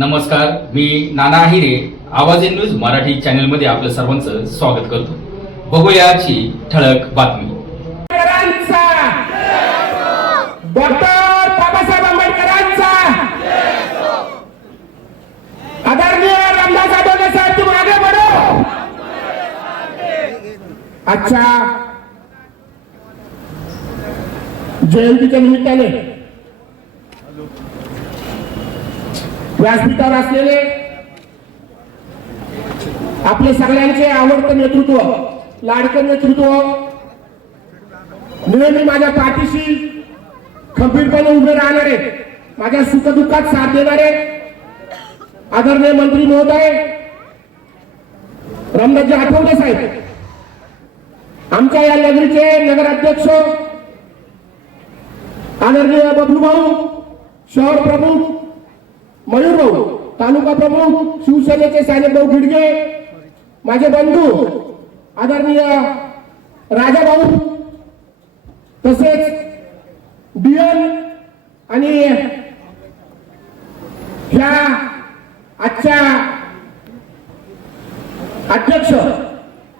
नमस्कार, मी नाना आहिरे आवाज in news Marathi channel मध्ये आपलं सर्वांचं स्वागत करतो. बघूया आजची ठळक बातमी. डॉक्टर बाबासाहेब आंबेडकरांचा आदरणीय रामदास आठवले साहेब, तुम आगे बढ़ो. अच्छा, जयंतीच्या निमित्ताने व्यासपीठावर असलेले आपले सगळ्यांचे आवडतं नेतृत्व, लाडकं नेतृत्व, नेहमी माझ्या पाठीशी खंबीरपणे उभे राहणारे, माझ्या सुखदुःखात साथ देणारे आदरणीय मंत्री महोदय रामदासजी आठवले साहेब, आमच्या या नगरीचे नगराध्यक्ष आदरणीय बबलू भाऊ, शहर प्रमुख मयूर भाऊ, तालुका प्रमुख शिवसेनेचे साहेब भाऊ गिडगे, माझे बंधू आदरणीय राजा भाऊ, तसेच डीएन आणि ह्या आजच्या अध्यक्ष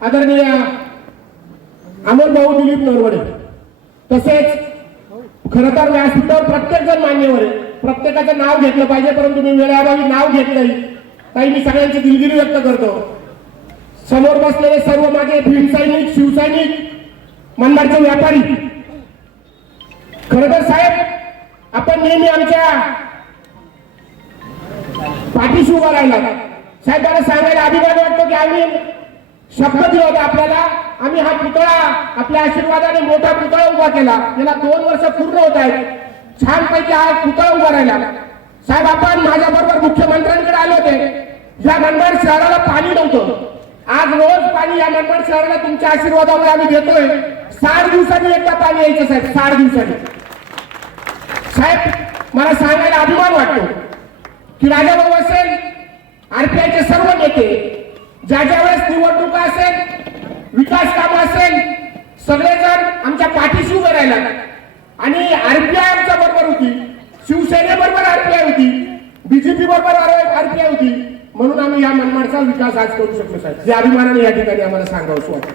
आदरणीय अमोल भाऊ दिलीप नरवडे, तसेच खरं तर व्यासपीठावर प्रत्येक जण मान्यवर आहे, प्रत्येकाचं नाव घेतलं पाहिजे, परंतु मी वेळेअभावी नाव घेत नाही. काही मी सगळ्यांची दिलगिरी व्यक्त करतो. समोर बसलेले सर्व माझे भीमसैनिक, शिवसैनिक, मनमाडचे व्यापारी, खरं तर साहेब आपण नेहमी आमच्या पाठीशी उभा राहिला. साहेब मला सांगायला अभिमान वाटतो की आम्ही शब्द दिला होता आपल्याला, आम्ही हा पुतळा आपल्या आशीर्वादाने मोठा पुतळा उभा केला. त्याला 2 वर्ष पूर्ण होत आहेत. छान पैकी हा पुतळा उभा राहिला. साहेब आपण माझ्या बरोबर मुख्यमंत्र्यांकडे आले होते. या मनमाड शहराला पाणी नव्हतं. आज रोज पाणी या मनमाड शहराला तुमच्या आशीर्वादामुळे आम्ही देतोय. 60 दिवसांनी एकदा पाणी यायचं साहेब, 60 दिवसांनी. साहेब मला सांगायला अभिमान वाटतो की राजाभाऊ असेल, आरपीआयचे सर्व नेते, ज्या ज्या वेळेस निवडणुका असेल, विकास काम असेल, सगळेजण आमच्या पाठीशी उभे राहिला. आणि आरपीआय आमच्या बरोबर होती, शिवसेनेबरोबर आरपीआय होती, बीजेपी बरोबर आरपीआय होती, म्हणून आम्ही या मनमाडचा विकास आज करू शकलो साहेब. जे अभिमानाने या ठिकाणी आम्हाला सांगावंसं वाटतं.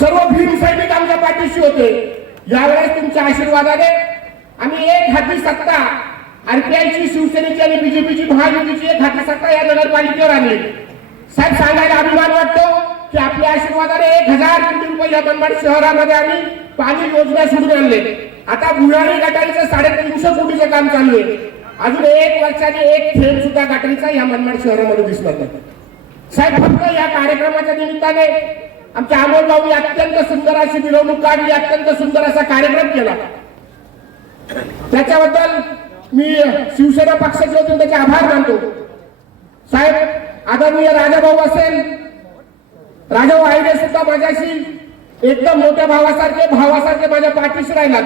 सर्व भीम सैनिक आमच्या पाठीशी होते. यावेळेस तुमच्या आशीर्वादाने आम्ही एक हाती सत्ता, आरपीआयची, शिवसेनेची आणि बीजेपीची महायुतीची एक हाती सत्ता या नगरपालिकेवर आणली. साहेब सांगायला अभिमान वाटतो की आपल्या आशीर्वादाने 1000 कोटी रुपये या मनमाड शहरामध्ये आम्ही पाणी योजना सुरू आणले. आता बुराडी गटारीचं 350 कोटीचं काम चालू आहे. अजून 1 वर्षाने 1 थेंब सुद्धा गटारीचा या मनमाड शहरामध्ये दिसणार नाही. साहेब फक्त या कार्यक्रमाच्या निमित्ताने आमच्या अमोल भाऊनी अत्यंत सुंदर अशी मिरवणूक काढली, अत्यंत सुंदर असा कार्यक्रम केला. त्याच्याबद्दल मी शिवसेना पक्षाचे होते त्याचे आभार मानतो. साहेब आदरणीय राजाभाऊ असेल, राजाभाऊ आहिरे सुद्धा माझ्याशी एकदम मोठ्या भावासारखे माझ्या पाठीशी राहिला.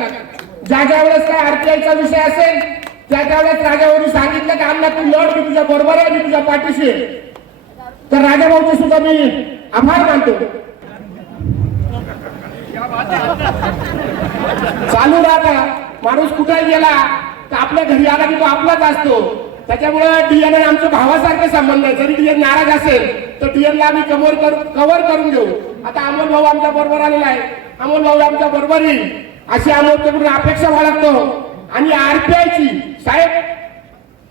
ज्या ज्या वेळेस काय आरपीआयचा विषय असेल त्या त्यावेळेस राजाभाऊनी सांगितलं की अण्णा तू लढ, मी तुझ्या बरोबर आहे, मी तुझ्या पाठीशी आहे. तर राजाभाऊचे सुद्धा मी आभार मानतो. चालू राहता माणूस कुठे गेला तर आपल्या घरी आला की तो आपलाच असतो. त्याच्यामुळे डीएन आमच्या भावासारखे संबंध आहे. जरी डीएन नाराज असेल तर डीएनला आम्ही कव्हर करून घेऊ. आता अमोल भाऊ आमच्या बरोबर आलेला आहे, अमोल भाऊ आमच्या बरोबर येईल अशी अमोलकडून अपेक्षा बाळगतो. आणि आरपीआयची साहेब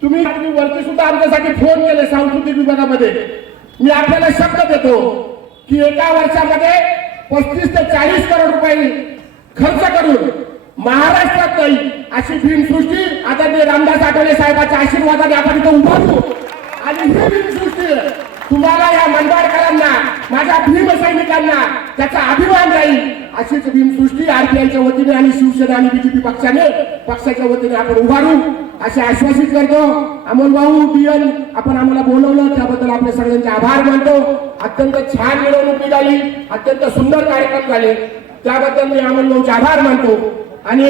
तुम्ही वरती सुद्धा आमच्यासाठी फोन केले सांस्कृतिक विभागामध्ये. मी आपल्याला शब्द देतो की एका वर्षामध्ये 35 ते 40 करोड रुपये खर्च करून महाराष्ट्रात नाही अशी भीमसृष्टी आदरणीय रामदास आठवले साहेबांच्या आशीर्वादाने आपण इथं उभारतो. आणि ही भीमसृष्टी तुम्हाला या मनमाडकरांना, माझ्या भीम सैनिकांना त्याचा अभिमान राहील अशीच भीमसृष्टी आरपीआयच्या वतीने आणि शिवसेना आणि बीजेपी पक्षाच्या वतीने आपण उभारू असे आश्वासित करतो. अमोल भाऊ, डीएन आपण आम्हाला बोलवलं त्याबद्दल आपल्या सगळ्यांचे आभार मानतो. अत्यंत छान मिरवणूक निघाली, अत्यंत सुंदर कार्यक्रम झाले, त्याबद्दल मी अमोल भाऊचे आभार मानतो. आणि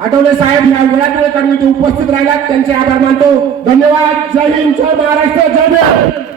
आठवले साहेब या वेळात वेळ काढून इथे उपस्थित राहिलात त्यांचे आभार मानतो. धन्यवाद. जय हिंद, जय महाराष्ट्र, जय देव.